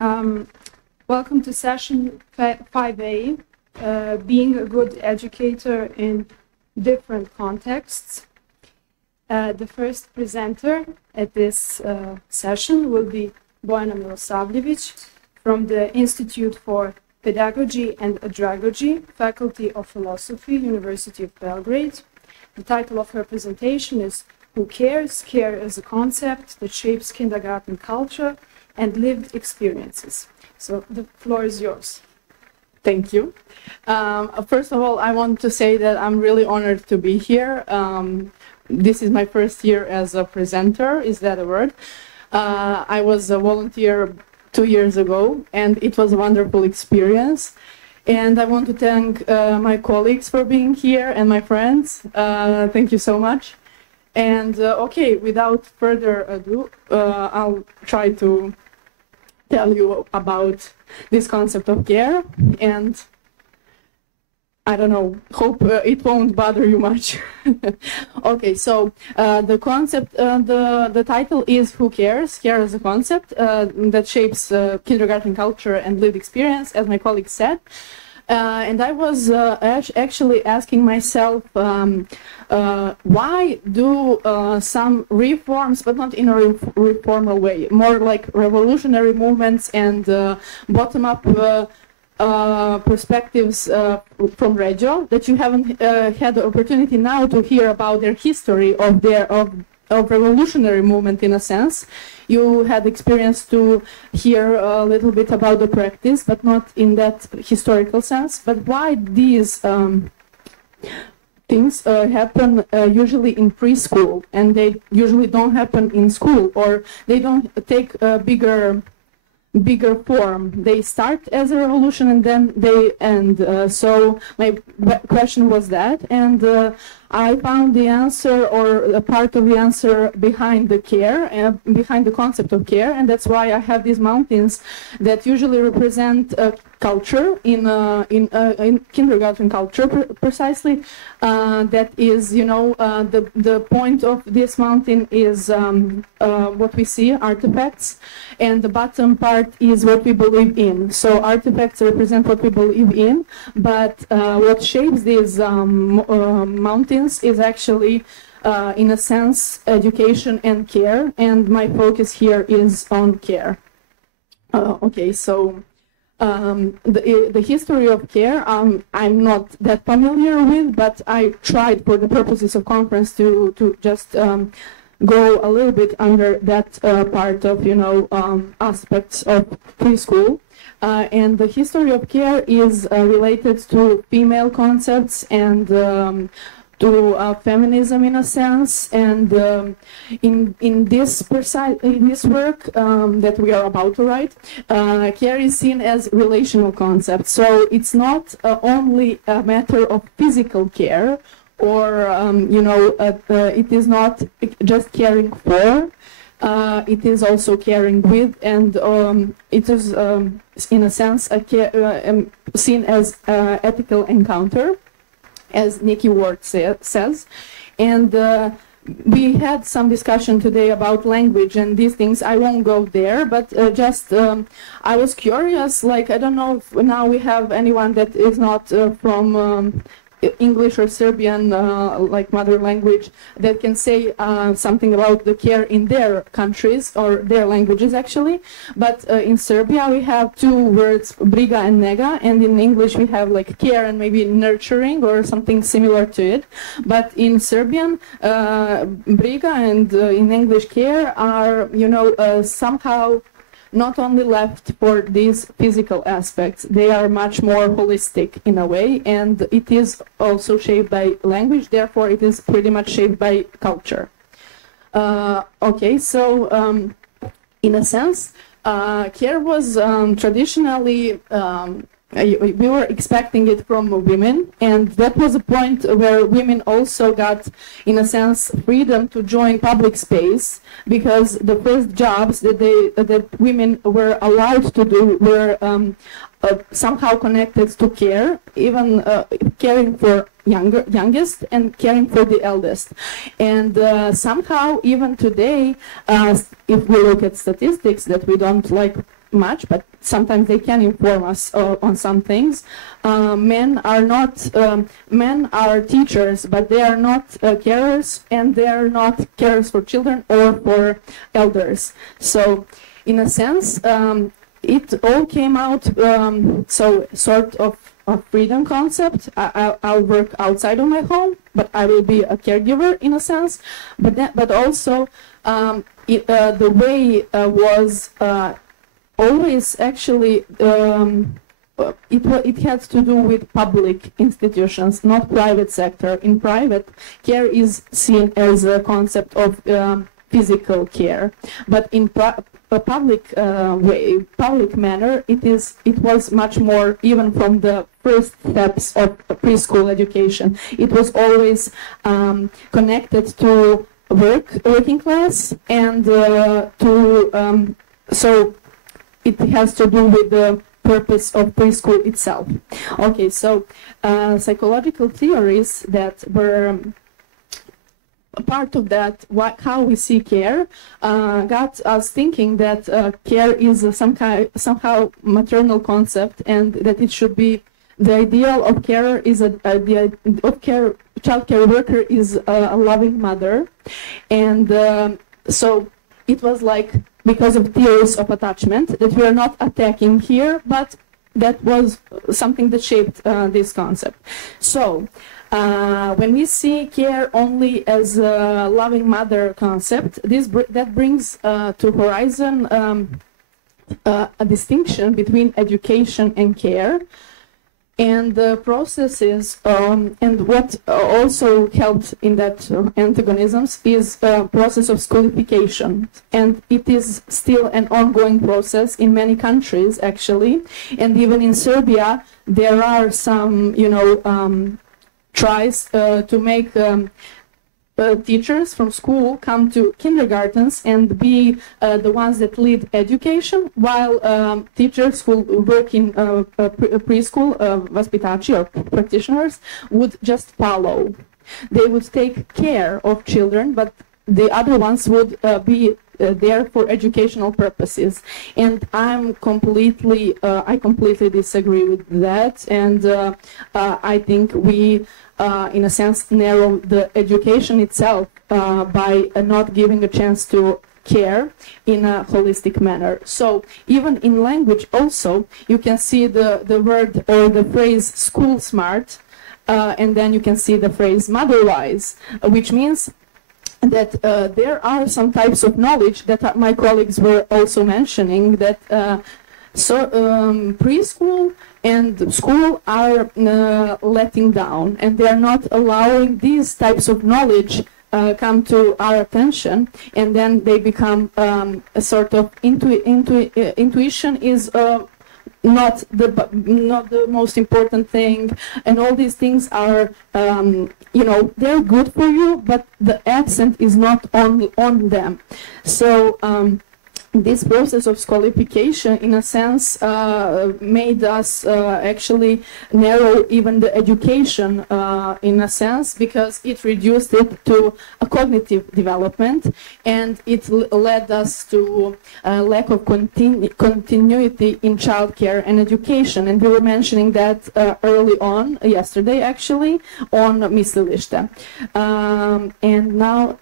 Welcome to session 5A, being a good educator in different contexts. The first presenter at this session will be Bojana Milosavljević from the Institute for Pedagogy and Andragogy, Faculty of Philosophy, University of Belgrade. The title of her presentation is Who Cares? Care as a Concept that Shapes Kindergarten Culture and Lived Experiences. So the floor is yours. Thank you. First of all, I want to say that I'm really honored to be here. This is my first year as a presenter, is that a word? I was a volunteer 2 years ago, and it was a wonderful experience. And I want to thank my colleagues for being here and my friends. Thank you so much. And okay, without further ado, I'll try to tell you about this concept of care, and I don't know, hope it won't bother you much. Okay, so the concept, the title is Who Cares? Care as a Concept that shapes kindergarten culture and lived experience, as my colleague said. And I was actually asking myself, why do some reforms, but not in a reformal way, more like revolutionary movements and bottom-up perspectives from Reggio, that you haven't had the opportunity now to hear about their history of revolutionary movement in a sense. You had experience to hear a little bit about the practice, but not in that historical sense. But why these things happen usually in preschool, and they usually don't happen in school, or they don't take a bigger form. They start as a revolution and then they end. So my question was that, and I found the answer, or a part of the answer, behind the care, behind the concept of care, and that's why I have these mountains that usually represent culture in kindergarten culture, precisely. That is, you know, the point of this mountain is what we see, artifacts, and the bottom part is what we believe in. So artifacts represent what we believe in, but what shapes these mountains is actually, in a sense, education and care, and my focus here is on care. Okay, so the history of care I'm not that familiar with, but I tried for the purposes of conference to just go a little bit under that part of, you know, aspects of preschool. And the history of care is related to female concepts and to feminism in a sense, and in this work that we are about to write, care is seen as relational concept. So it's not only a matter of physical care, or you know, it is not just caring for. It is also caring with, and it is in a sense seen as ethical encounter, as Nikki Ward says. And we had some discussion today about language and these things. I won't go there, but just I was curious, like, I don't know if now we have anyone that is not from English or Serbian, like mother language, that can say something about the care in their countries, or their languages actually. But in Serbia we have two words, briga and nega, and in English we have like care and maybe nurturing or something similar to it. But in Serbian, briga and in English care are, you know, somehow not only left for these physical aspects, they are much more holistic in a way, and it is also shaped by language, therefore it is pretty much shaped by culture. Okay, so in a sense, care was traditionally, we were expecting it from women, and that was a point where women also got, in a sense, freedom to join public space, because the first jobs that women were allowed to do were somehow connected to care, even caring for youngest and caring for the eldest. And somehow, even today, if we look at statistics that we don't like much, but sometimes they can inform us on some things. Men are teachers, but they are not carers, and they are not carers for children or for elders. So, in a sense, it all came out, so sort of a freedom concept. I'll work outside of my home, but I will be a caregiver in a sense. But also, the way was always actually it had to do with public institutions, not private sector. In private, care is seen as a concept of physical care, but in a public public manner, it was much more, even from the first steps of preschool education. It was always connected to working class, and so it has to do with the purpose of preschool itself. Okay, so psychological theories that were a part of that, how we see care, got us thinking that care is somehow maternal concept, and that it should be the ideal of carer is child care worker is a loving mother, and so it was like, because of theories of attachment, that we are not attacking here, but that was something that shaped this concept. So when we see care only as a loving mother concept, that brings to horizon a distinction between education and care, and the processes, and what also helped in that antagonisms is the process of schoolification, and it is still an ongoing process in many countries actually, and even in Serbia there are some, tries to make teachers from school come to kindergartens and be the ones that lead education, while teachers who work in preschool, vaspitači or practitioners, would just follow. They would take care of children, but the other ones would be there for educational purposes. And I completely disagree with that, and I think we in a sense narrow the education itself by not giving a chance to care in a holistic manner. So even in language also you can see the word or the phrase school smart, and then you can see the phrase mother-wise, which means that there are some types of knowledge that my colleagues were also mentioning, that preschool and school are letting down, and they are not allowing these types of knowledge come to our attention, and then they become a sort of intuition is not the most important thing, and all these things are they're good for you, but the accent is not on them. So this process of schoolification, in a sense, made us actually narrow even the education, in a sense, because it reduced it to a cognitive development, and it led us to a lack of continuity in childcare and education. And we were mentioning that early on, yesterday actually, on Mislilište. And now,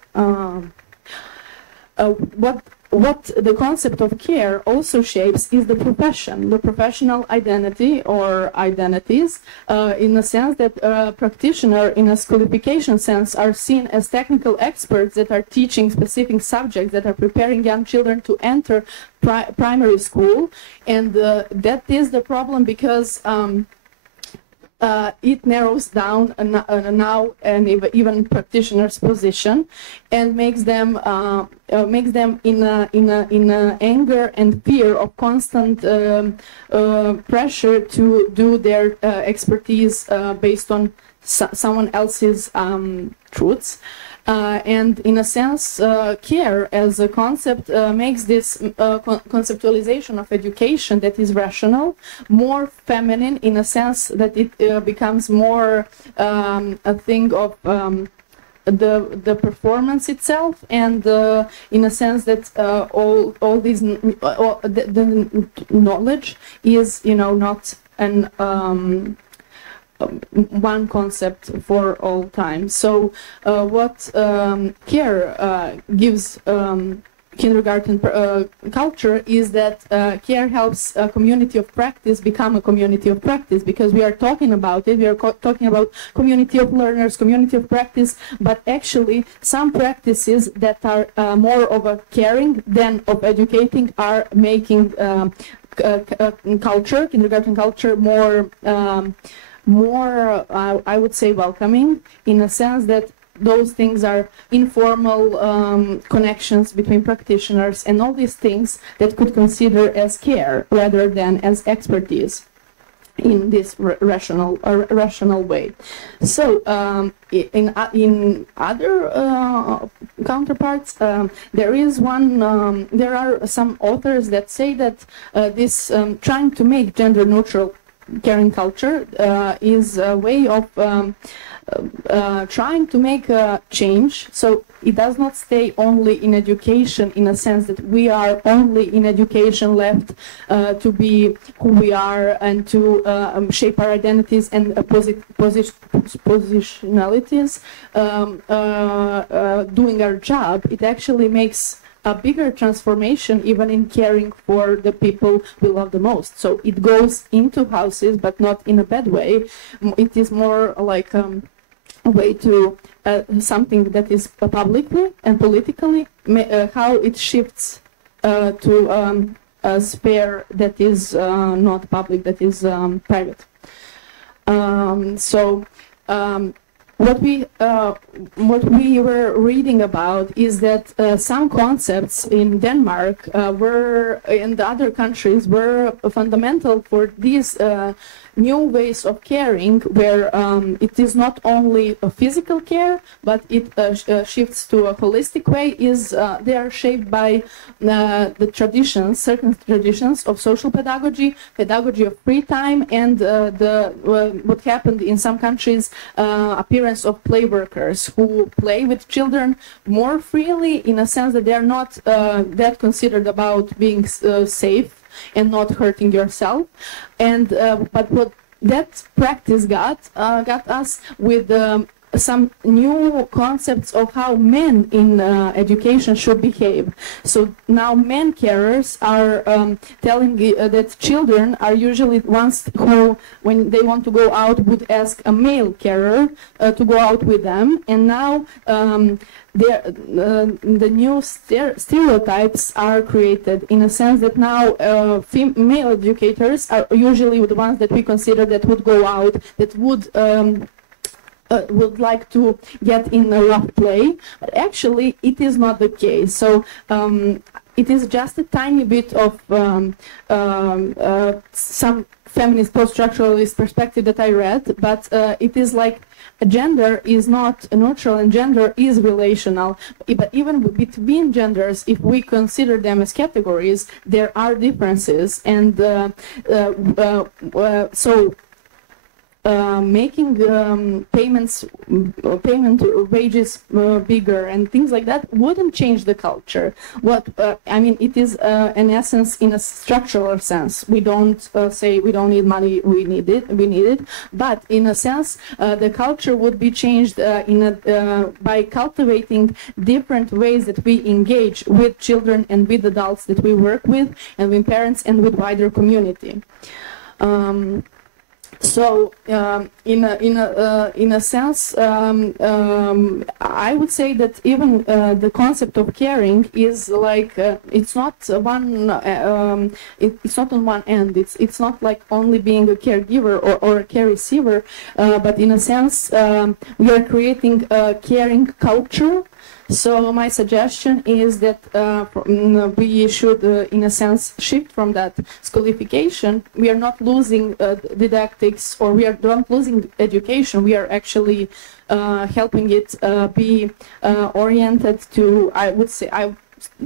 what the concept of care also shapes is the profession, the professional identity or identities, in the sense that a practitioner in a schoolification sense are seen as technical experts that are teaching specific subjects, that are preparing young children to enter primary school. And that is the problem, because it narrows down now and even practitioners' position, and makes them in anger and fear of constant pressure to do their expertise based on someone else's truths. And in a sense, care as a concept makes this conceptualization of education that is rational more feminine, in a sense that it becomes more a thing of the performance itself, and in a sense that all these the knowledge is, you know, not an one concept for all time. So what care gives kindergarten culture is that care helps a community of practice become a community of practice, because we are talking about it, we are talking about community of learners, community of practice, but actually some practices that are more of a caring than of educating are making culture, kindergarten culture, more I would say welcoming, in a sense that those things are informal connections between practitioners and all these things that could consider as care rather than as expertise in this rational way. So in other counterparts, there is one. There are some authors that say that this trying to make gender neutral caring culture is a way of trying to make a change, so it does not stay only in education, in a sense that we are only in education left to be who we are and to shape our identities and positionalities, doing our job. It actually makes a bigger transformation even in caring for the people we love the most. So it goes into houses, but not in a bad way. It is more like a way to something that is publicly and politically, how it shifts to a sphere that is not public, that is private. What we were reading about is that some concepts in Denmark were in the other countries were fundamental for these new ways of caring, where it is not only a physical care, but it shifts to a holistic way. They are shaped by the traditions, certain traditions of social pedagogy, pedagogy of free time, and what happened in some countries, appearance of play workers who play with children more freely, in a sense that they are not that considered about being safe and not hurting yourself. And but what that practice got us with some new concepts of how men in education should behave. So now men carers are telling that children are usually ones who, when they want to go out, would ask a male carer to go out with them. And now the new stereotypes are created, in a sense that now female educators are usually the ones that we consider that would go out, that would like to get in a rough play, but actually it is not the case. So it is just a tiny bit of some feminist post-structuralist perspective that I read, but it is like gender is not neutral and gender is relational. But even between genders, if we consider them as categories, there are differences, and so making payment wages bigger and things like that wouldn't change the culture. What I mean, it is an essence in a structural sense. We don't say we don't need money, we need it. But in a sense, the culture would be changed by cultivating different ways that we engage with children and with adults that we work with, and with parents and with wider community. So, in a sense, I would say that even the concept of caring is like it's not one. It's not on one end. It's not like only being a caregiver or a care receiver, but in a sense, we are creating a caring culture. So my suggestion is that we should, in a sense, shift from that schoolification. We are not losing didactics, or we are not losing education. We are actually helping it be oriented to, I would say,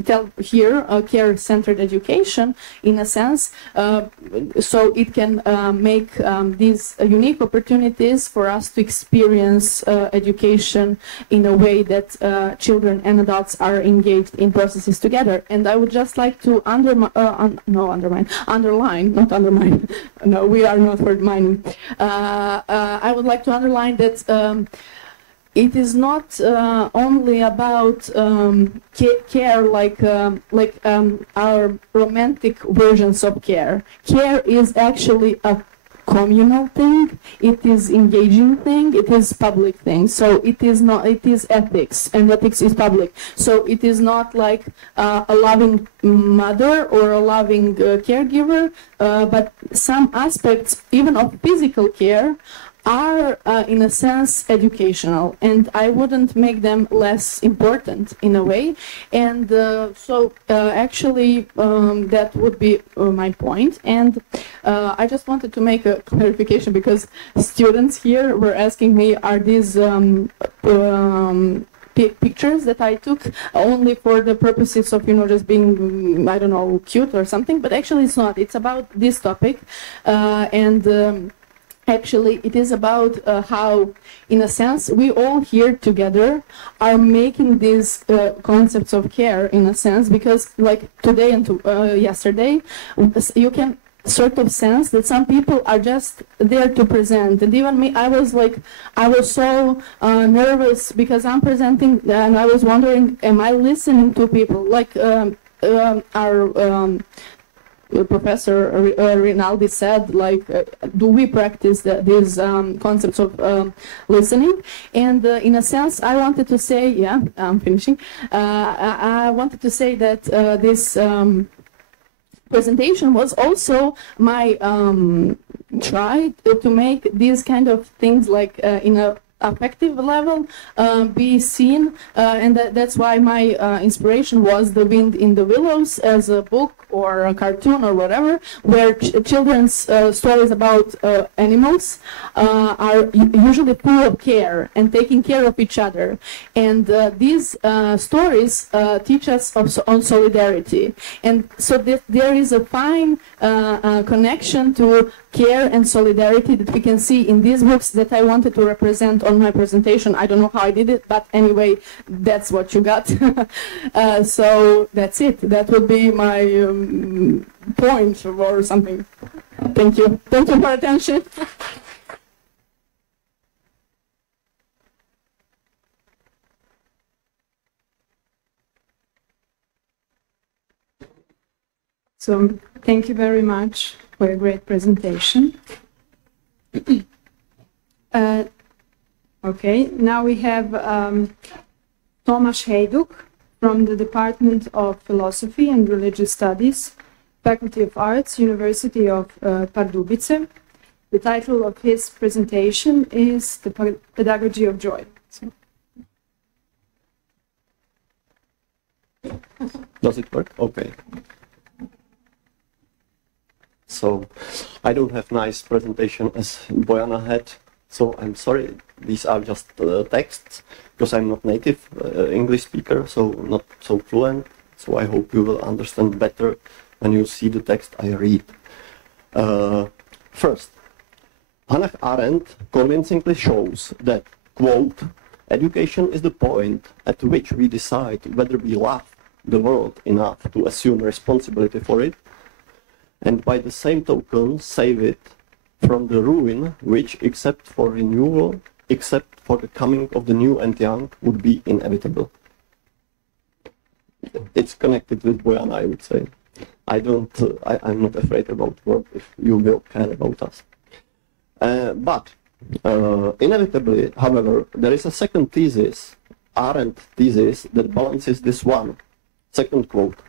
tell here care-centered education in a sense, so it can make these unique opportunities for us to experience education in a way that children and adults are engaged in processes together. And I would just like to underline, not undermine, no, we are not for mining. I would like to underline that it is not only about care like our romantic versions of care. Care is actually a communal thing, it is engaging thing, it is public thing. So it is not, it is ethics, and ethics is public. So it is not like a loving mother or a loving caregiver, but some aspects even of physical care are in a sense educational, and I wouldn't make them less important in a way. And actually that would be my point. And I just wanted to make a clarification, because students here were asking me, are these pictures that I took only for the purposes of, you know, just being, I don't know, cute or something? But actually it's not. It's about this topic, actually, it is about how, in a sense, we all here together are making these concepts of care, in a sense, because like today and yesterday, you can sort of sense that some people are just there to present. And even me, I was so nervous because I'm presenting, and I was wondering, am I listening to people? Like our Professor Rinaldi said, like, do we practice these concepts of listening? And in a sense, I wanted to say, yeah, I'm finishing. I wanted to say that this presentation was also my try to make these kind of things like in a affective level be seen, and that's why my inspiration was The Wind in the Willows as a book or a cartoon or whatever, where children's stories about animals are usually full of care and taking care of each other. And these stories teach us on solidarity. And so there is a fine connection to care and solidarity that we can see in these books that I wanted to represent on my presentation. I don't know how I did it, but anyway, that's what you got. So that's it. That would be my point or something. Thank you. Thank you for attention. So thank you very much for a great presentation. Okay, now we have Tomáš Hejduk from the Department of Philosophy and Religious Studies, Faculty of Arts, University of Pardubice. The title of his presentation is The Pedagogy of Joy. So. Does it work? Okay. So I don't have nice presentation as Bojana had, so I'm sorry. These are just texts, because I'm not native English speaker, so not so fluent. So I hope you will understand better when you see the text I read. First, Hannah Arendt convincingly shows that, quote, education is the point at which we decide whether we love the world enough to assume responsibility for it, and by the same token save it from the ruin which, except for renewal, except for the coming of the new and young, would be inevitable. It's connected with Bojana, I would say. I'm not afraid about work if you will care about us. But inevitably, however, there is a second thesis, Arendt thesis, that balances this one. Second quote.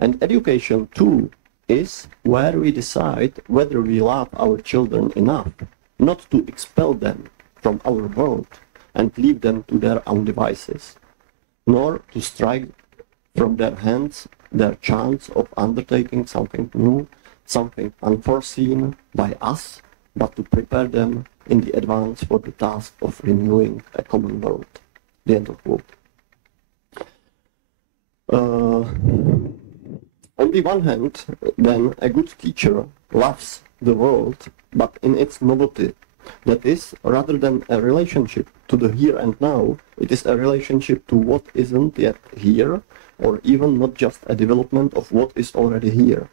And education, too, is where we decide whether we love our children enough not to expel them from our world and leave them to their own devices, nor to strike from their hands their chance of undertaking something new, something unforeseen by us, but to prepare them in the advance for the task of renewing a common world. The end of quote. On the one hand, then, a good teacher loves the world, but in its novelty. That is, rather than a relationship to the here and now, it is a relationship to what isn't yet here, or even not just a development of what is already here.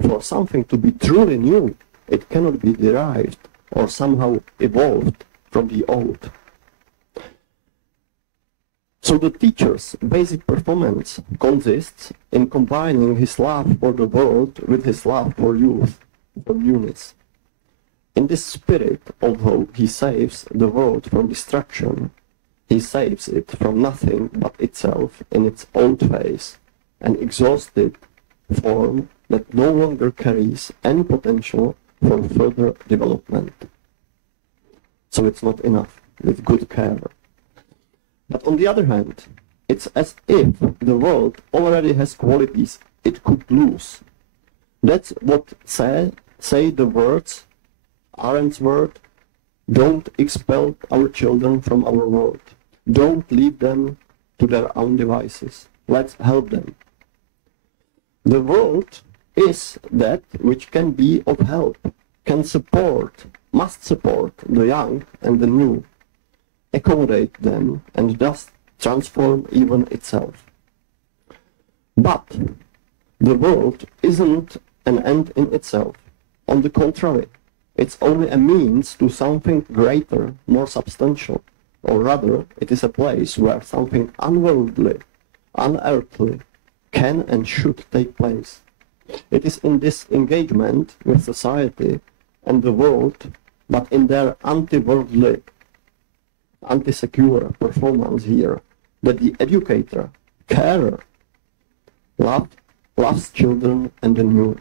For something to be truly new, it cannot be derived or somehow evolved from the old. So the teacher's basic performance consists in combining his love for the world with his love for youth, for newness. In this spirit, although he saves the world from destruction, he saves it from nothing but itself in its old phase, an exhausted form that no longer carries any potential for further development. So it's not enough with good care. But on the other hand, it's as if the world already has qualities it could lose. That's what say the words, Arendt's word, don't expel our children from our world. Don't leave them to their own devices. Let's help them. The world is that which can be of help, can support, must support the young and the new, accommodate them, and thus transform even itself. But the world isn't an end in itself. On the contrary, it's only a means to something greater, more substantial, or rather, it is a place where something unworldly, unearthly, can and should take place. It is in this engagement with society and the world, but in their anti-worldly, anti-secure performance here, that the educator, carer, loves children and the new.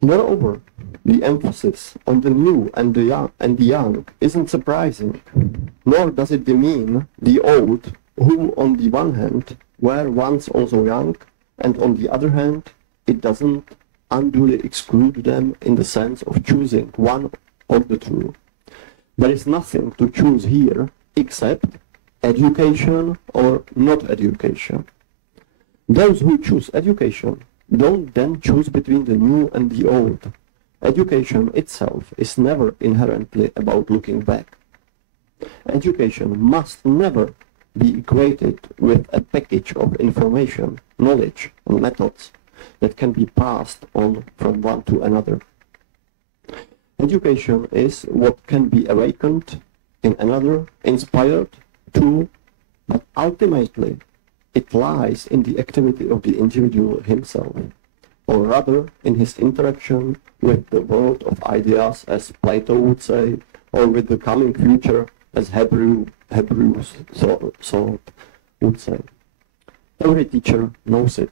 Moreover, the emphasis on the new and the young isn't surprising, nor does it demean the old, who on the one hand were once also young, and on the other hand it doesn't unduly exclude them in the sense of choosing one of the two. There is nothing to choose here except education or not education. Those who choose education don't then choose between the new and the old. Education itself is never inherently about looking back. Education must never be equated with a package of information, knowledge, and methods that can be passed on from one to another. Education is what can be awakened in another, inspired to, but ultimately it lies in the activity of the individual himself, or rather in his interaction with the world of ideas, as Plato would say, or with the coming future, as Hebrews would say. Every teacher knows it.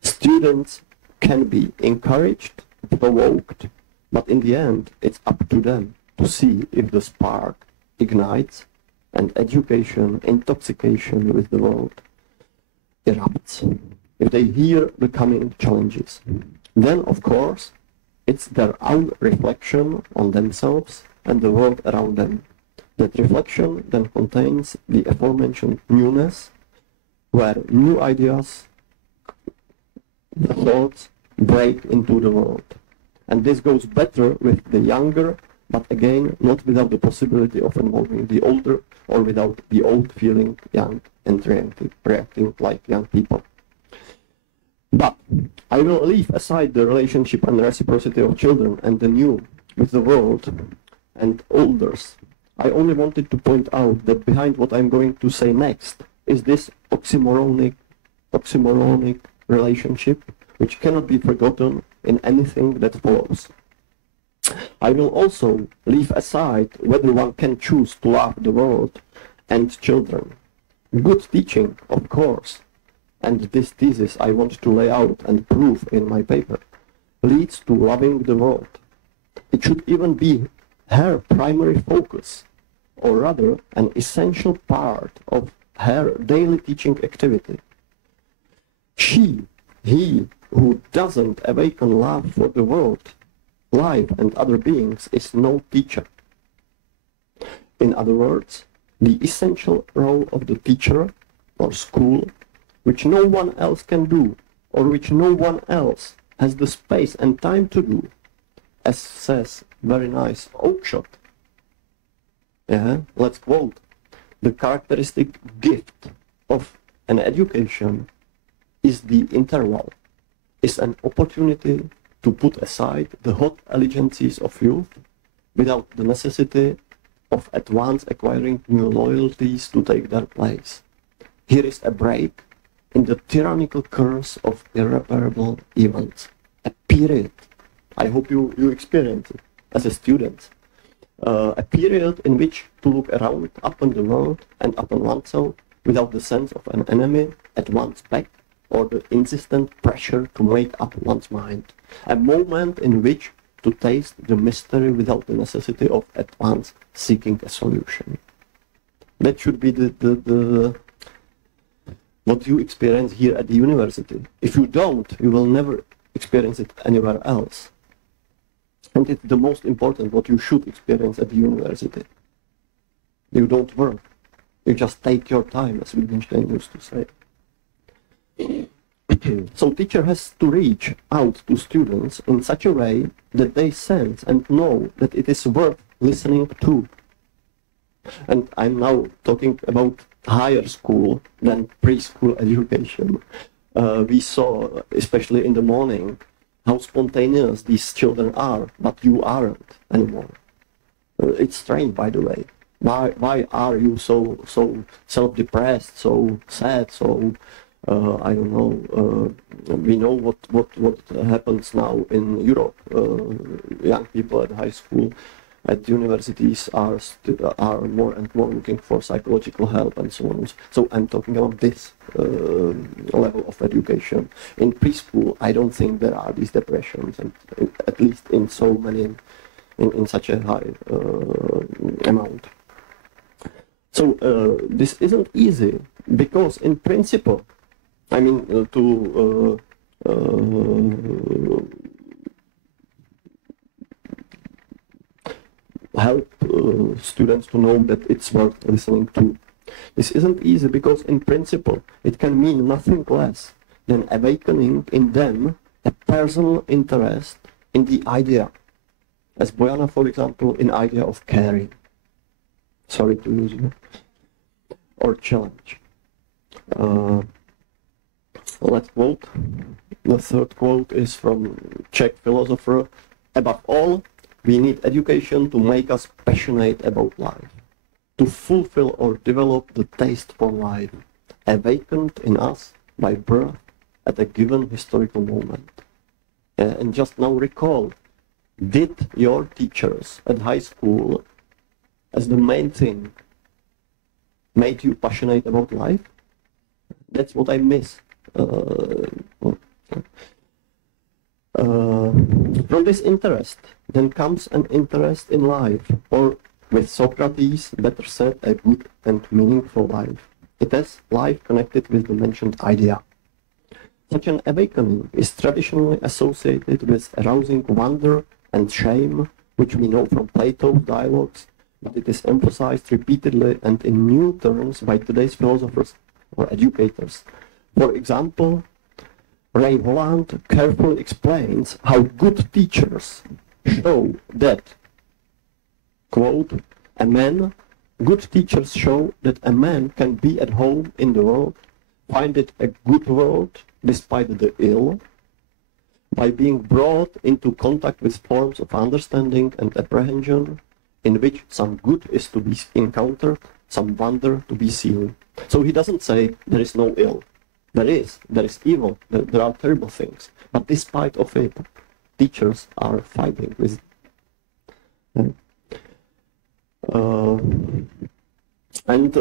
Students can be encouraged, provoked, but in the end it's up to them to see if the spark ignites and education, intoxication with the world erupts, if they hear the coming challenges. Then, of course, it's their own reflection on themselves and the world around them. That reflection then contains the aforementioned newness, where new ideas, the thoughts, break into the world. And this goes better with the younger, but again, not without the possibility of involving the older, or without the old feeling young and reacting like young people. But I will leave aside the relationship and reciprocity of children and the new with the world and olders. I only wanted to point out that behind what I'm going to say next is this oxymoronic relationship, which cannot be forgotten in anything that follows. I will also leave aside whether one can choose to love the world and children. Good teaching, of course, and this thesis I want to lay out and prove in my paper, leads to loving the world. It should even be her primary focus, or rather an essential part of her daily teaching activity. He who doesn't awaken love for the world, life and other beings is no teacher. In other words, the essential role of the teacher, or school which no one else can do, or which no one else has the space and time to do, as says very nice Oakeshott. Yeah, let's quote, "The characteristic gift of an education is the interval, is an opportunity to put aside the hot allegiances of youth without the necessity of at once acquiring new loyalties to take their place. Here is a break in the tyrannical curse of irreparable events. A period," I hope you experience it as a student, "a period in which to look around upon the world and upon oneself without the sense of an enemy at one's back or the insistent pressure to make up one's mind. A moment in which to taste the mystery without the necessity of at once seeking a solution." That should be the what you experience here at the university. If you don't, you will never experience it anywhere else. And it's the most important what you should experience at the university. You don't work. You just take your time, as Wittgenstein used to say. So teacher has to reach out to students in such a way that they sense and know that it is worth listening to. And I'm now talking about higher school than preschool education. We saw, especially in the morning, how spontaneous these children are, but you aren't anymore. It's strange, by the way. Why are you so self-depressed, so sad, so I don't know. We know what happens now in Europe. Young people at high school, at universities are more and more looking for psychological help and so on. So I'm talking about this level of education. In preschool, I don't think there are these depressions, and at least in so many, in such a high amount. So this isn't easy, because in principle, I mean, to help students to know that it's worth listening to. This isn't easy because in principle it can mean nothing less than awakening in them a personal interest in the idea, as Bojana, for example, in idea of caring. Sorry to use you. Or challenge. Let's quote. The third quote is from Czech philosopher. "Above all, we need education to make us passionate about life, to fulfill or develop the taste for life, awakened in us by birth at a given historical moment." And just now recall, did your teachers at high school, as the main thing, made you passionate about life? That's what I miss. From this interest, then comes an interest in life, or with Socrates, better said, a good and meaningful life. It is life connected with the mentioned idea. Such an awakening is traditionally associated with arousing wonder and shame, which we know from Plato's dialogues, but it is emphasized repeatedly and in new terms by today's philosophers or educators. For example, Ray Holland carefully explains how good teachers show that, quote, good teachers show that a man can be at home in the world, find it a good world despite the ill, by being brought into contact with forms of understanding and apprehension in which some good is to be encountered, some wonder to be seen. So he doesn't say there is no ill. There is evil, there are terrible things, but despite of it, teachers are fighting with it. And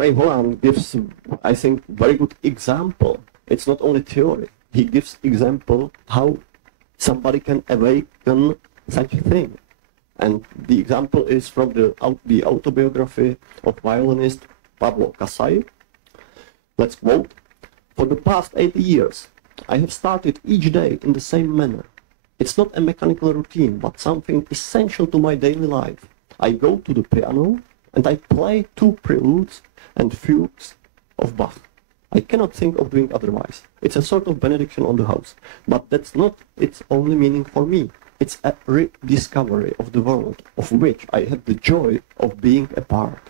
Ray Holland gives, I think, very good example. It's not only theory. He gives example how somebody can awaken such a thing. And the example is from the autobiography of violinist Pavlo Kasai. Let's quote. "For the past 80 years, I have started each day in the same manner. It's not a mechanical routine, but something essential to my daily life. I go to the piano and I play 2 preludes and fugues of Bach." I cannot think of doing otherwise. It's a sort of benediction on the house. But that's not its only meaning for me. It's a rediscovery of the world, of which I have the joy of being a part.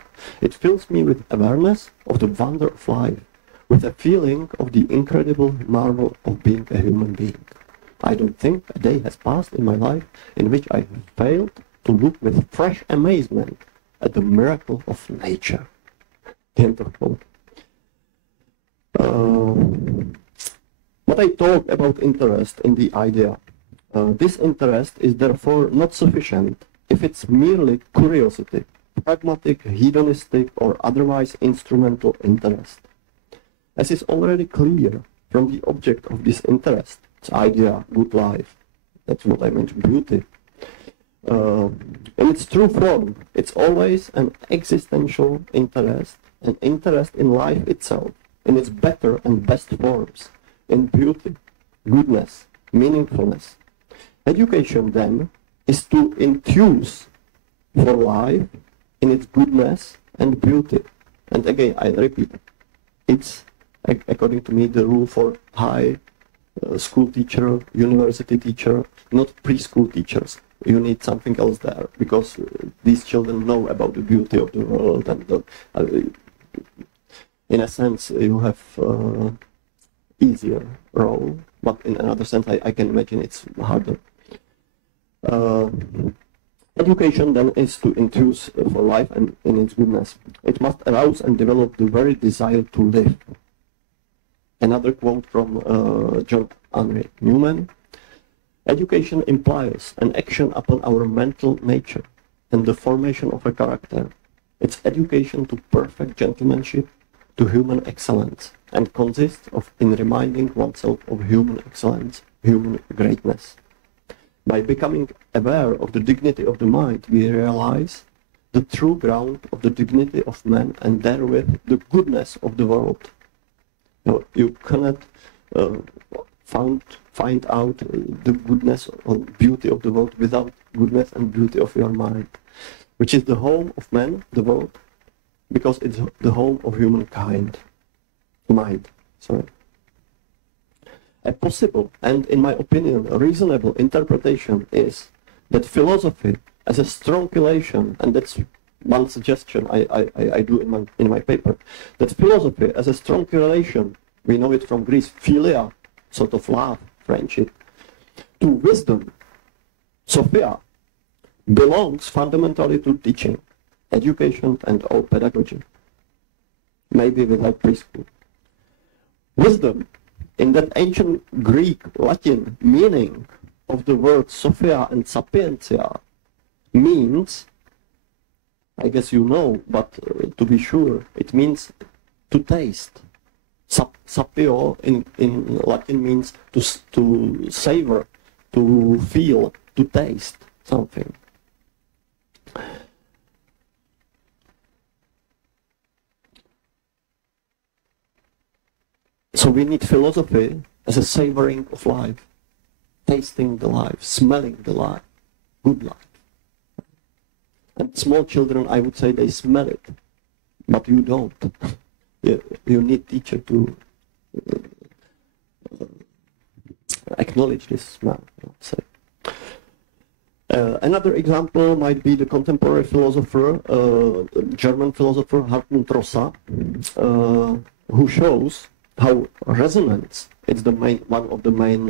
It fills me with awareness of the wonder of life, with a feeling of the incredible marvel of being a human being. I don't think a day has passed in my life in which I have failed to look with fresh amazement at the miracle of nature. End of quote. But I talk about interest in the idea. This interest is therefore not sufficient if it's merely curiosity, pragmatic, hedonistic, or otherwise instrumental interest. As is already clear from the object of this interest, its idea, good life, that's what I mentioned, beauty. In its true form, it's always an existential interest, an interest in life itself, in its better and best forms, in beauty, goodness, meaningfulness. Education, then, is to enthuse for life in its goodness and beauty. And again, I repeat, it's, according to me, the rule for high school teacher, university teacher, not preschool teachers. You need something else there, because these children know about the beauty of the world, and in a sense you have easier role, but in another sense I can imagine it's harder. Education then is to enthuse for life and in its goodness. It must arouse and develop the very desire to live. Another quote from John Henry Newman: education implies an action upon our mental nature and the formation of a character. It's education to perfect gentlemanship, to human excellence, and consists in reminding oneself of human excellence, human greatness. By becoming aware of the dignity of the mind, we realize the true ground of the dignity of man, and therewith the goodness of the world. You cannot find out the goodness or beauty of the world without goodness and beauty of your mind, which is the home of man, the world, because it's the home of humankind. Mind, sorry. A possible and, in my opinion, a reasonable interpretation is that philosophy as a strong relation, and that's one suggestion I do in my paper, that philosophy as a strong relation, we know it from Greece, philia, sort of love, friendship, to wisdom, sophia, belongs fundamentally to teaching, education, and all pedagogy, maybe without preschool. Wisdom, in that ancient Greek, Latin meaning of the words sophia and sapientia, means, I guess you know, but to be sure, it means to taste. Sapio in Latin means to savor, to feel, to taste something. So we need philosophy as a savoring of life, tasting the life, smelling the life, good life. And small children, I would say, they smell it, but you don't. You need teacher to acknowledge this smell, I would say. Another example might be the contemporary philosopher, German philosopher Hartmut Rosa, who shows how resonance, it's the main, one of the main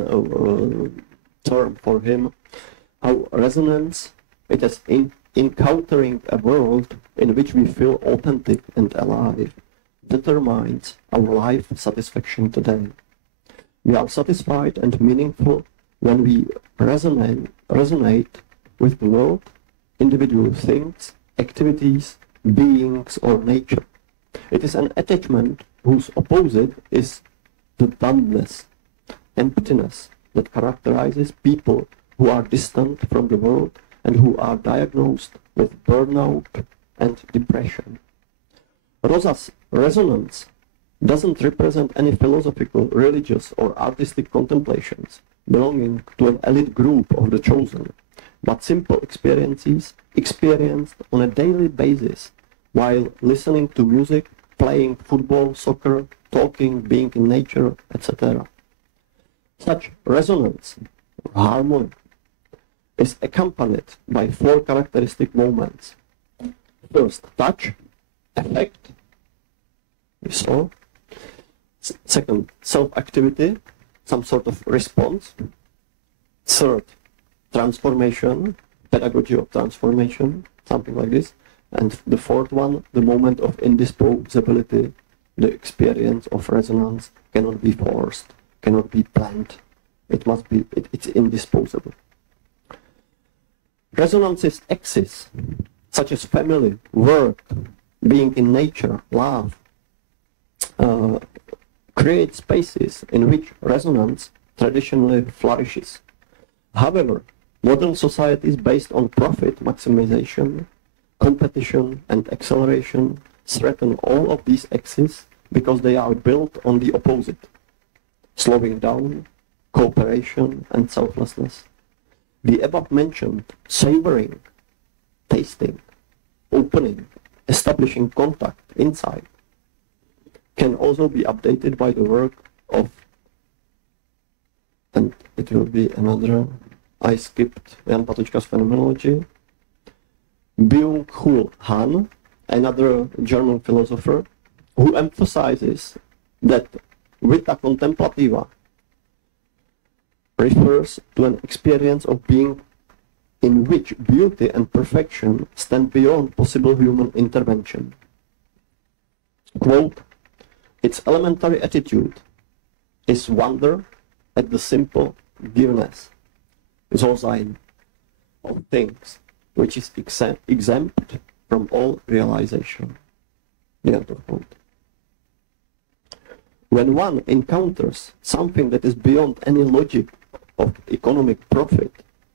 term for him, how resonance, it is in encountering a world in which we feel authentic and alive, determines our life satisfaction today. We are satisfied and meaningful when we resonate with the world, individual things, activities, beings, or nature. It is an attachment whose opposite is the dumbness, emptiness that characterizes people who are distant from the world and who are diagnosed with burnout and depression. Rosa's resonance doesn't represent any philosophical, religious, or artistic contemplations belonging to an elite group of the chosen, but simple experiences experienced on a daily basis while listening to music, playing football, soccer, talking, being in nature, etc. Such resonance, or harmony, is accompanied by 4 characteristic moments. First, touch, effect, we saw. Second, self-activity, some sort of response. Third, transformation, pedagogy of transformation, something like this. And the fourth one, the moment of indisposability, the experience of resonance cannot be forced, cannot be planned. It must be, it's indisposable. Resonances exist, such as family, work, being in nature, love, create spaces in which resonance traditionally flourishes. However, modern societies based on profit maximization, competition, and acceleration threaten all of these axes because they are built on the opposite: slowing down, cooperation, and selflessness. The above-mentioned savoring, tasting, opening, establishing contact, insight, can also be updated by the work of, and it will be another, I skipped Jan Patočka's phenomenology, Byung-Chul Han, another German philosopher, who emphasizes that vita contemplativa refers to an experience of being in which beauty and perfection stand beyond possible human intervention. Quote, its elementary attitude is wonder at the simple giveness, so-sein, of things, which is exempt from all realization. The end of quote. When one encounters something that is beyond any logic of economic profit,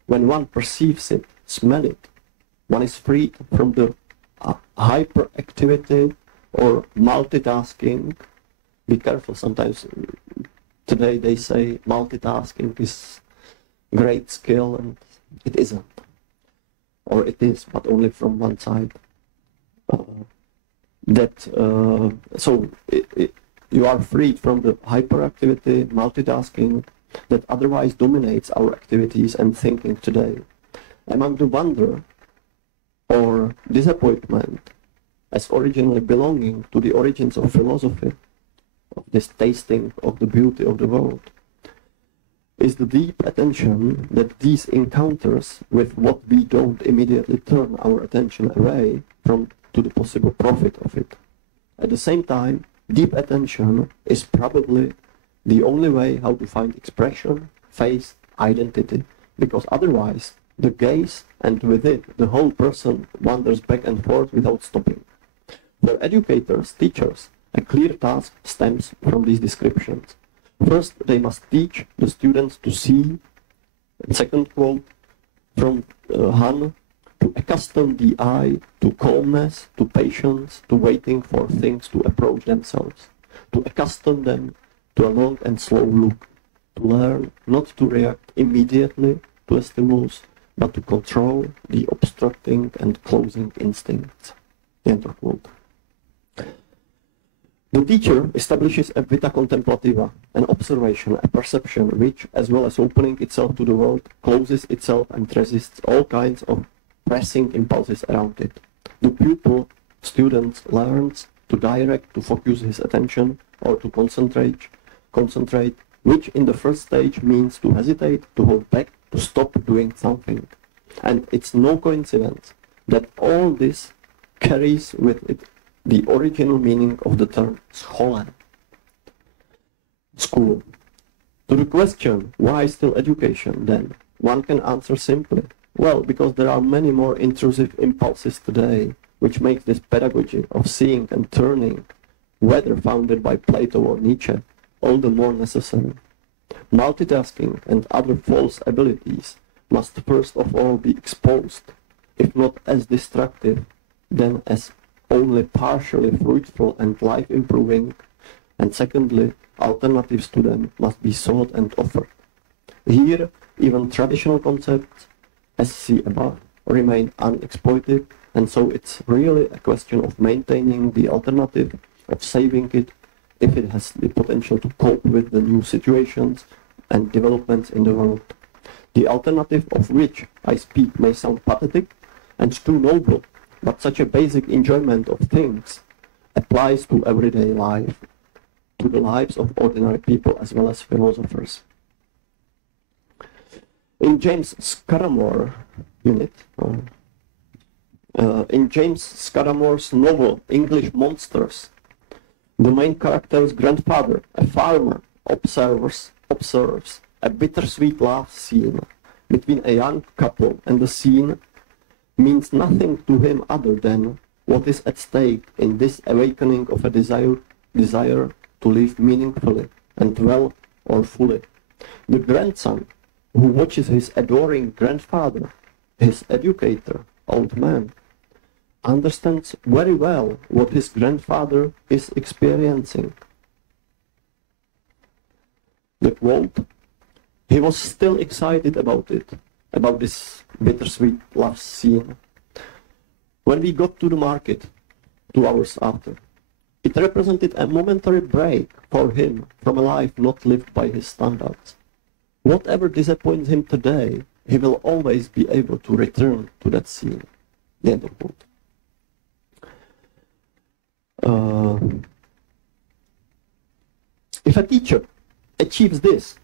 when one perceives it, smells it, one is freed from the hyperactivity or multitasking. Be careful, sometimes today they say multitasking is great skill, and it isn't. Or it is, but only from one side. You are freed from the hyperactivity, multitasking, that otherwise dominates our activities and thinking today. Among the wonder or disappointment, as originally belonging to the origins of philosophy, of this tasting of the beauty of the world, is the deep attention that these encounters with what we don't immediately turn our attention away from to the possible profit of it. At the same time, deep attention is probably the only way how to find expression, face, identity, because otherwise the gaze and with it the whole person wanders back and forth without stopping. For educators, teachers, a clear task stems from these descriptions. First, they must teach the students to see, and second quote from Han, to accustom the eye to calmness, to patience, to waiting for things to approach themselves, to accustom them to a long and slow look, to learn not to react immediately to a stimulus, but to control the obstructing and closing instincts. End of quote. The teacher establishes a vita contemplativa, an observation, a perception which, as well as opening itself to the world, closes itself and resists all kinds of pressing impulses around it. The pupil, student, learns to direct, to focus his attention, or to concentrate, which in the first stage means to hesitate, to hold back, to stop doing something. And it's no coincidence that all this carries with it the original meaning of the term schole, school. To the question, why still education, then, one can answer simply, well, because there are many more intrusive impulses today, which makes this pedagogy of seeing and turning, whether founded by Plato or Nietzsche, all the more necessary. Multitasking and other false abilities must first of all be exposed, if not as destructive, then as only partially fruitful and life-improving, and secondly, alternatives to them must be sought and offered. Here, even traditional concepts, as seen above, remain unexploited, and so it's really a question of maintaining the alternative, of saving it, if it has the potential to cope with the new situations and developments in the world. The alternative of which I speak may sound pathetic and too noble, but such a basic enjoyment of things applies to everyday life, to the lives of ordinary people as well as philosophers. In James Scudamore Scudamore's novel English Monsters, the main character's grandfather, a farmer, observes a bittersweet love scene between a young couple, and the scene means nothing to him other than what is at stake in this awakening of a desire to live meaningfully and well or fully. The grandson, who watches his adoring grandfather, his educator, old man, understands very well what his grandfather is experiencing. The quote, "He was still excited about it, about this bittersweet love scene, when we got to the market 2 hours after. It represented a momentary break for him from a life not lived by his standards. Whatever disappoints him today, he will always be able to return to that scene." The end of quote. If a teacher achieves this,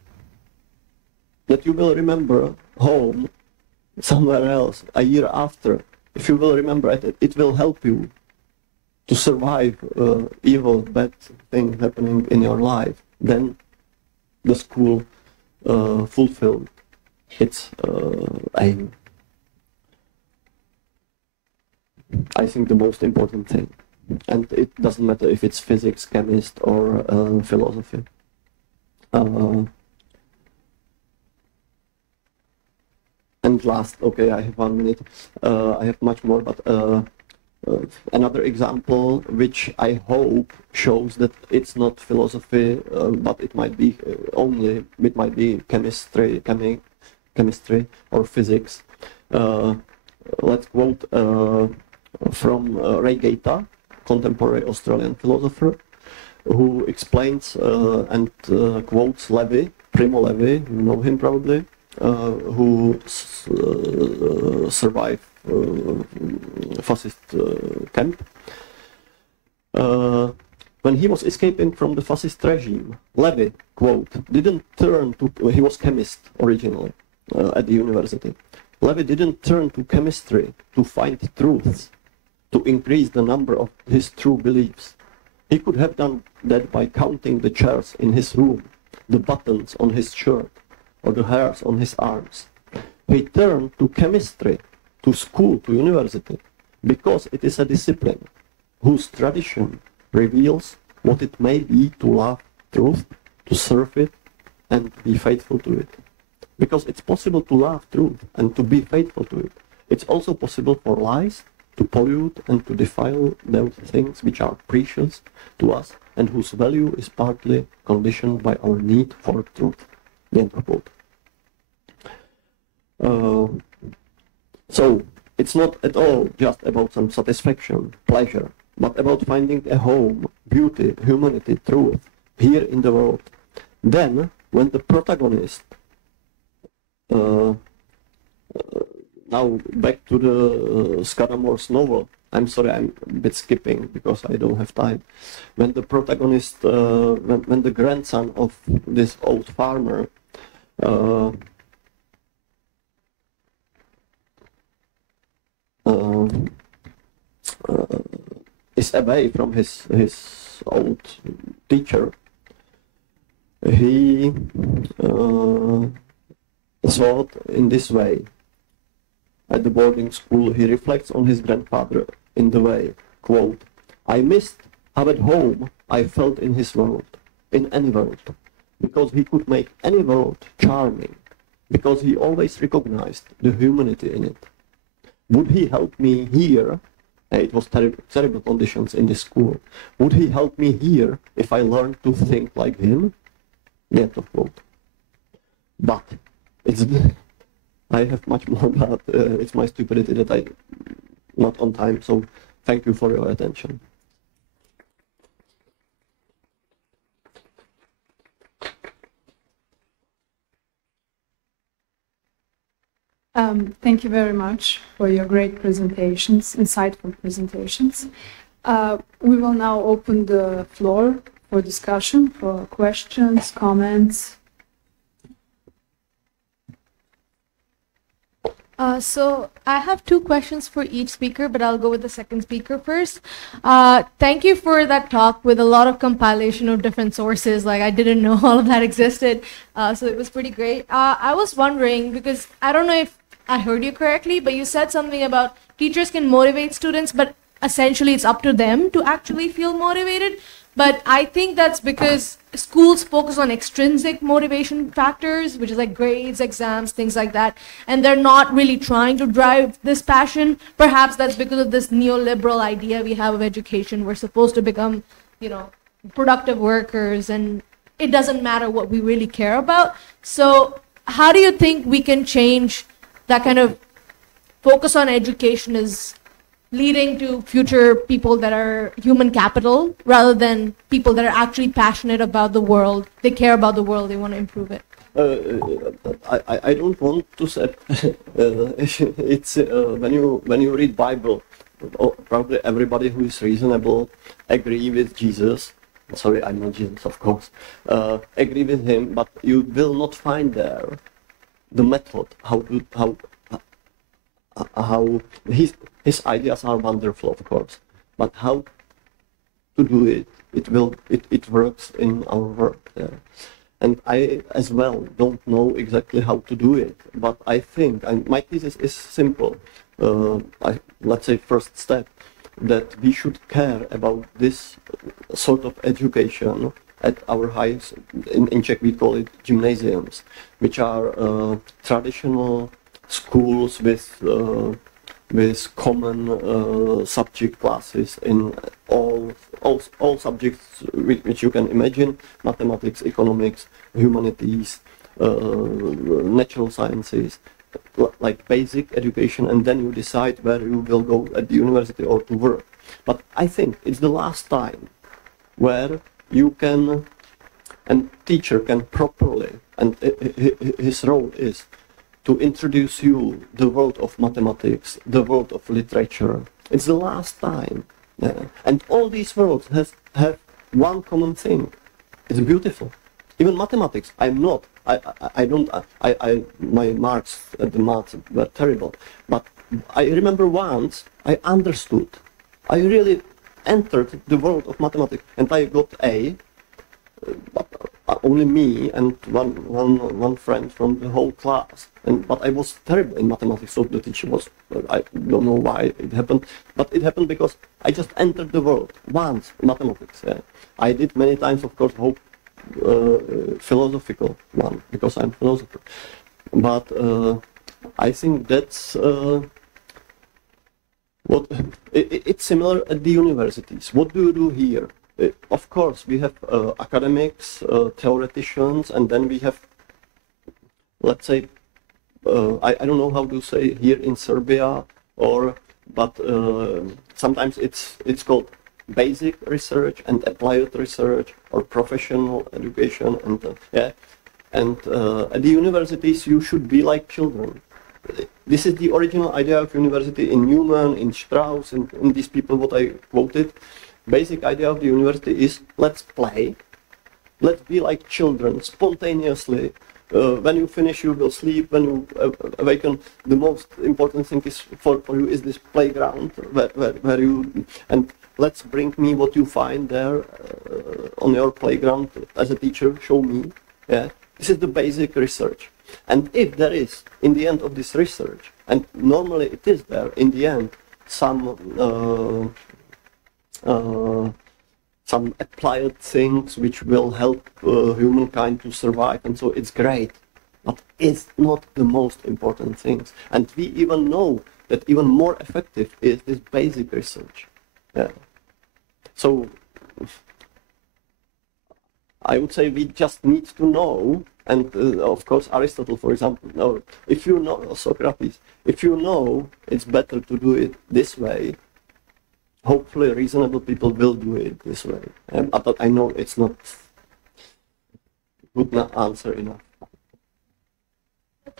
that you will remember home somewhere else a year after, if you will remember it, it will help you to survive evil, bad thing happening in your life, then the school fulfilled its aim. I think the most important thing. And it doesn't matter if it's physics, chemist, or philosophy. And last, okay, I have 1 minute. I have much more, but another example, which I hope shows that it's not philosophy, but it might be it might be chemistry or physics. Let's quote from Ray Gaeta, contemporary Australian philosopher, who explains and quotes Levi, Primo Levi, you know him probably, who survived fascist camp. When he was escaping from the fascist regime, Levi, quote, didn't turn to, he was chemist originally at the university. Levi didn't turn to chemistry to find truths, to increase the number of his true beliefs. He could have done that by counting the chairs in his room, the buttons on his shirt, or the hairs on his arms. He turned to chemistry, to school, to university, because it is a discipline whose tradition reveals what it may be to love truth, to serve it, and be faithful to it. Because it's possible to love truth and to be faithful to it. It's also possible for lies to pollute and to defile those things which are precious to us and whose value is partly conditioned by our need for truth. The end of quote. So it's not at all just about some satisfaction, pleasure, but about finding a home, beauty, humanity, truth here in the world. Then, when the protagonist, now back to the Scudamore's novel. I'm sorry, I'm a bit skipping because I don't have time. When the protagonist, when the grandson of this old farmer is away from his old teacher, he thought in this way. At the boarding school, he reflects on his grandfather in the way, quote, I missed how at home I felt in his world, in any world, because he could make any world charming, because he always recognized the humanity in it. Would he help me here? It was terrible conditions in this school. Would he help me here if I learned to think like him? The end of quote. But it's... I have much more, but it's my stupidity that I'm not on time, so thank you for your attention. Thank you very much for your great presentations, insightful presentations. We will now open the floor for discussion, for questions, comments. So I have two questions for each speaker, but I'll go with the second speaker first. Thank you for that talk with a lot of compilation of different sources. Like, I didn't know all of that existed, so it was pretty great. I was wondering, because I don't know if I heard you correctly, but you said something about teachers can motivate students, but essentially it's up to them to actually feel motivated. But I think that's because schools focus on extrinsic motivation factors, which is like grades, exams, things like that, and they're not really trying to drive this passion. Perhaps that's because of this neoliberal idea we have of education. We're supposed to become, productive workers, and it doesn't matter what we really care about. So how do you think we can change that kind of focus on education is leading to future people that are human capital rather than people that are actually passionate about the world? They care about the world, they want to improve it. I don't want to say it's when you read Bible, probably everybody who is reasonable agree with Jesus. Sorry, I'm not Jesus, of course. Agree with him, but you will not find there the method how his ideas are wonderful, of course, but how to do it, it works in our work. And I as well don't know exactly how to do it, but I think, and my thesis is simple. Let's say first step, that we should care about this sort of education at our highest, in Czech we call it gymnasiums, which are traditional schools with common subject classes in all subjects which you can imagine: mathematics, economics, humanities, natural sciences, like basic education, and then you decide where you will go at the university or to work. But I think it's the last time where you can, and teacher can properly, and his role is to introduce you the world of mathematics, the world of literature. It's the last time. And all these worlds have one common thing. It's beautiful. Even mathematics, my marks at the maths were terrible. But I remember once I understood. I really entered the world of mathematics and I got A, but only me and one friend from the whole class. But I was terrible in mathematics, so the teacher was, I don't know why it happened, but it happened because I just entered the world once in mathematics. I did many times, of course, philosophical one, because I'm a philosopher. But I think that's it's similar at the universities. What do you do here? Of course, we have academics, theoreticians, and then we have, let's say, I don't know how to say here in Serbia, but sometimes it's called basic research and applied research or professional education, and at the universities you should be like children. This is the original idea of university in Newman, in Strauss, in these people what I quoted. Basic idea of the university is let's play, let's be like children, spontaneously. When you finish, you will sleep. When you awaken, the most important thing is for you is this playground where you, and let's bring me what you find there on your playground as a teacher. Show me. This is the basic research. And if there is, in the end of this research, and normally it is there, in the end, some applied things which will help humankind to survive, and so it's great, but it's not the most important things. And we even know that even more effective is this basic research. So I would say we just need to know, and of course Aristotle, for example, if you know, Socrates, if you know it's better to do it this way, hopefully reasonable people will do it this way. But I know it's not good answer enough.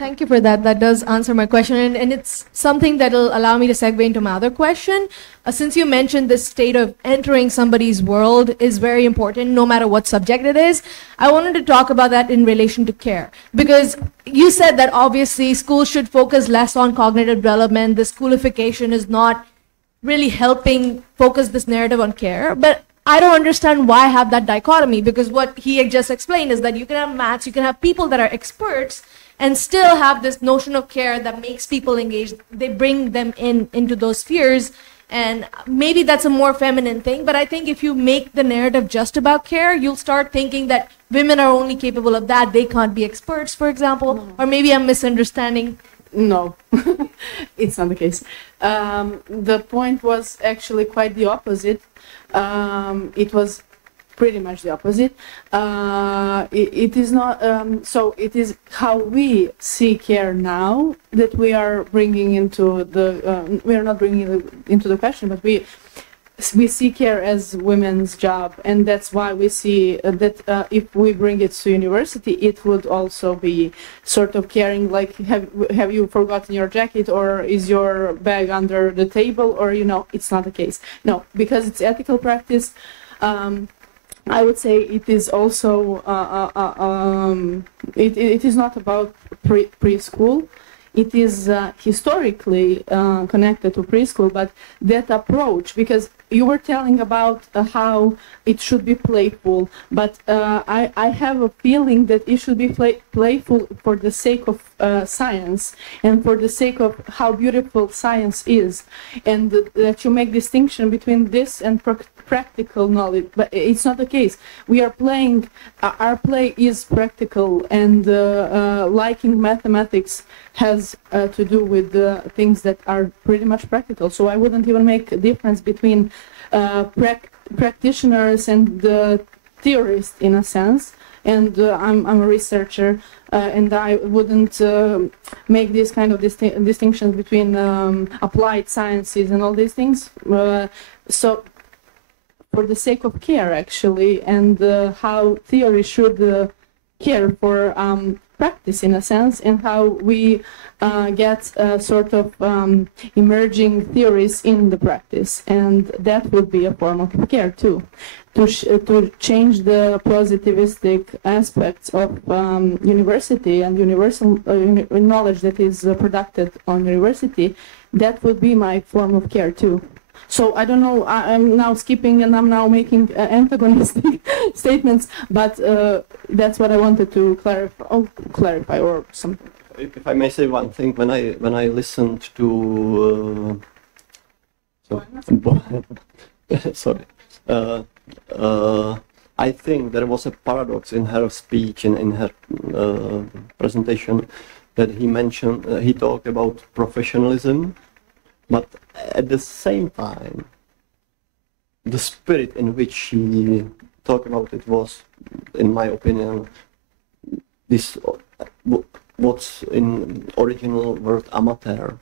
Thank you for that. That does answer my question. And it's something that will allow me to segue into my other question. Since you mentioned the state of entering somebody's world is very important, no matter what subject it is, I wanted to talk about that in relation to care. Because you said that obviously schools should focus less on cognitive development. The schoolification is not really helping focus this narrative on care. But I don't understand why have that dichotomy, because what he had just explained is that you can have maths, you can have people that are experts and still have this notion of care that makes people engaged. They bring them into those spheres, and maybe that's a more feminine thing, but I think if you make the narrative just about care, you'll start thinking that women are only capable of that, they can't be experts, for example, or maybe I'm misunderstanding. No, it's not the case. The point was actually quite the opposite. It was pretty much the opposite. It is not, so it is how we see care now that we are bringing into the, we are not bringing it into the question, but we see care as women's job, and that's why we see that if we bring it to university, it would also be sort of caring, like have you forgotten your jacket, or is your bag under the table, or it's not the case. No, because it's ethical practice. I would say it is also it is not about preschool. It is historically connected to preschool, but that approach, because you were telling about how it should be playful, but I have a feeling that it should be playful for the sake of science and for the sake of how beautiful science is, and that you make distinction between this and practical knowledge. But it's not the case. We are playing, our play is practical, and liking mathematics has to do with things that are pretty much practical. So I wouldn't even make a difference between practitioners and the theorists, in a sense. And I'm a researcher, and I wouldn't make these kind of distinctions between applied sciences and all these things. So for the sake of care, actually, and how theory should care for practice, in a sense, and how we get sort of emerging theories in the practice, and that would be a form of care too, to change the positivistic aspects of university and universal knowledge that is produced on university. That would be my form of care too. So I don't know, I'm now skipping and I'm now making antagonistic statements, but that's what I wanted to clarify or something. If I may say one thing, when I listened to sorry, I think there was a paradox in her speech and in her presentation that he mentioned. He talked about professionalism. But at the same time, the spirit in which he talked about it was, in my opinion, this what's in original word amateur,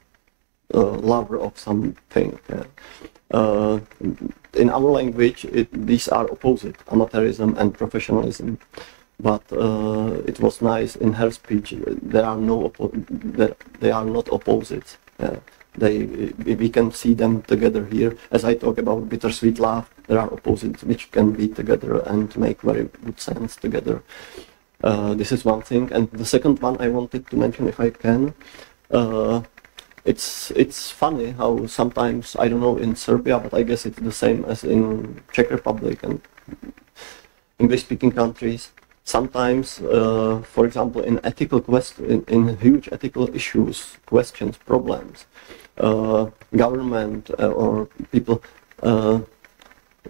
lover of something. In our language, these are opposite, amateurism and professionalism. But it was nice in her speech. They are not opposites. We can see them together here. As I talk about bittersweet love, there are opposites which can be together and make very good sense together. This is one thing. And the second one I wanted to mention, if I can, it's funny how sometimes, I don't know in Serbia, but I guess it's the same as in Czech Republic and English-speaking countries. Sometimes, for example, in ethical in huge ethical issues, questions, problems, government or people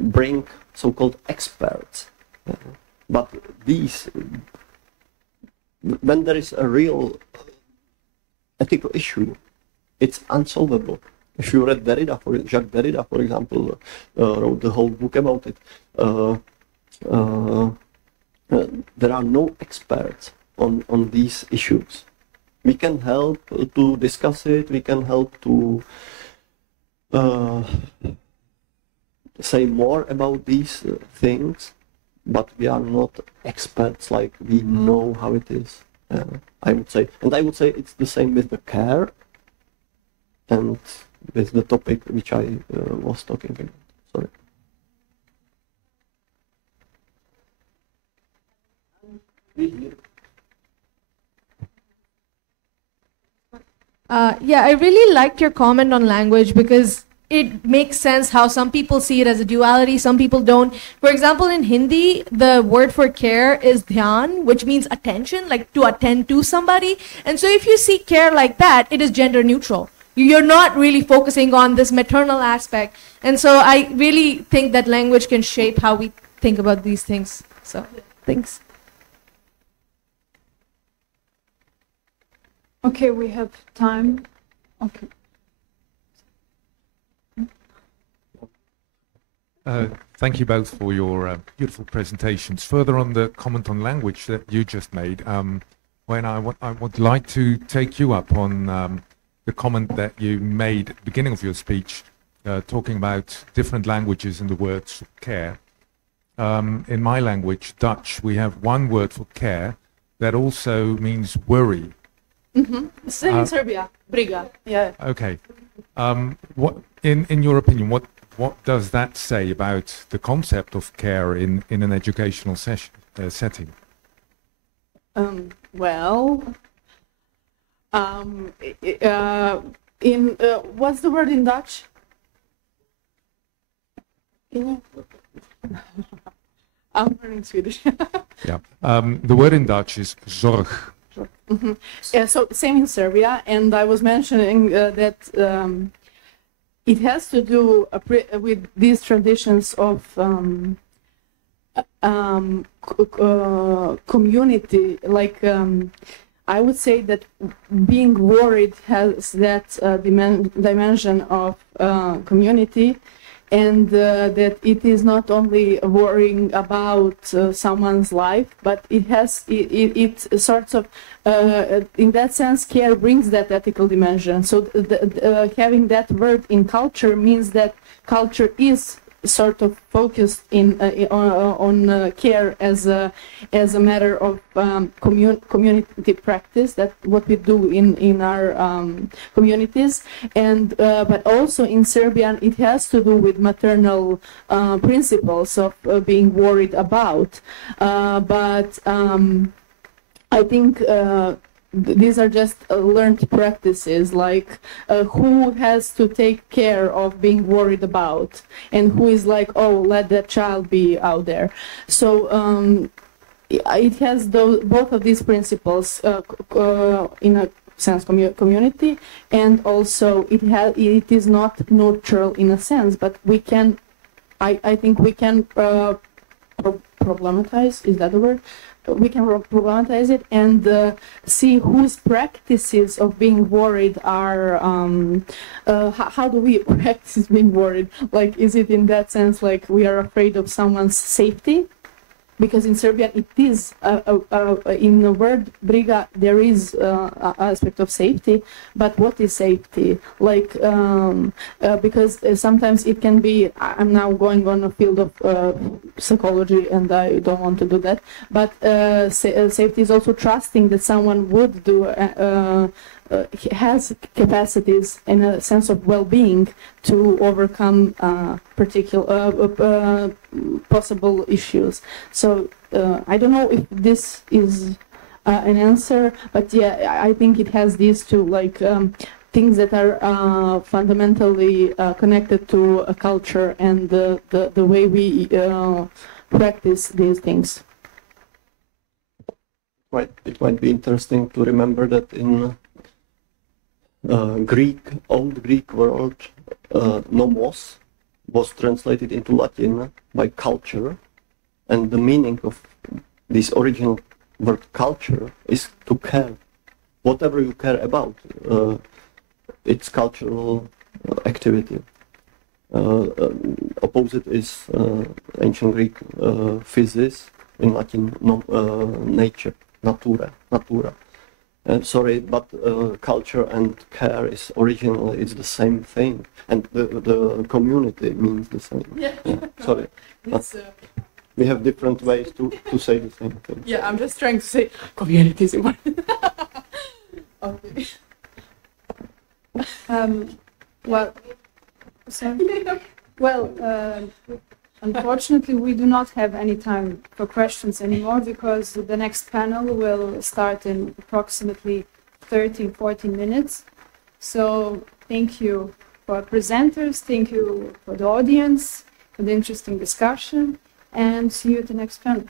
bring so-called experts. But these, when there is a real ethical issue, it's unsolvable. If you read Jacques Derrida, for example, wrote the whole book about it. There are no experts on these issues. We can help to discuss it, we can help to say more about these things, but we are not experts, like we know how it is. I would say. And I would say it's the same with the care and with the topic which I was talking about. Sorry. Yeah, I really liked your comment on language because it makes sense how some people see it as a duality, some people don't. For example, in Hindi, the word for care is dhyan, which means attention, like to attend to somebody. And so if you see care like that, it is gender neutral. You're not really focusing on this maternal aspect. And so I really think that language can shape how we think about these things. So, thanks. Okay, we have time. Okay. Thank you both for your beautiful presentations. Further on the comment on language that you just made, when I would like to take you up on the comment that you made at the beginning of your speech, talking about different languages and the words for care. In my language, Dutch, we have one word for care that also means worry. Mm-hmm. Same in Serbia, briga. Yeah. Okay. What, in your opinion, what does that say about the concept of care in an educational setting? Well, what's the word in Dutch? I'm learning Swedish. Yeah. The word in Dutch is zorg. Mm-hmm. Yeah, so same in Serbia, and I was mentioning that it has to do with these traditions of community. Like I would say that being worried has that dimension of community, and that it is not only worrying about someone's life, but it has it sorts of in that sense care brings that ethical dimension. So having that word in culture means that culture is sort of focused on care as a matter of community practice. That what we do in our communities, and but also in Serbian it has to do with maternal principles of being worried about. But I think these are just learned practices, like who has to take care of being worried about, and who is like, oh, let that child be out there. So it has both of these principles in a sense community, and also it is not neutral in a sense, but we can, I think we can problematize, is that the word? We can problematize it and see whose practices of being worried are, how do we practice being worried? Like, is it in that sense like we are afraid of someone's safety? Because in Serbian it is, in the word briga there is an aspect of safety, but what is safety? Like, because sometimes it can be, I'm now going on a field of psychology and I don't want to do that, but safety is also trusting that someone would do, has capacities and a sense of well-being to overcome particular possible issues. So I don't know if this is an answer, but yeah, I think it has these two, like things that are fundamentally connected to a culture and the way we practice these things. It might be interesting to remember that in old Greek word, nomos was translated into Latin by culture, and the meaning of this original word culture is to care. Whatever you care about, it's cultural activity. Opposite is ancient Greek physis, in Latin nature, natura. Sorry, but culture and care is originally it's the same thing, and the community means the same. Yeah. Sorry. we have different ways to say the same thing. Yeah, I'm just trying to say community is important. Okay. Well, sorry. Well, unfortunately, we do not have any time for questions anymore because the next panel will start in approximately 13-14 minutes. So thank you for presenters, thank you for the audience, for the interesting discussion, and see you at the next panel.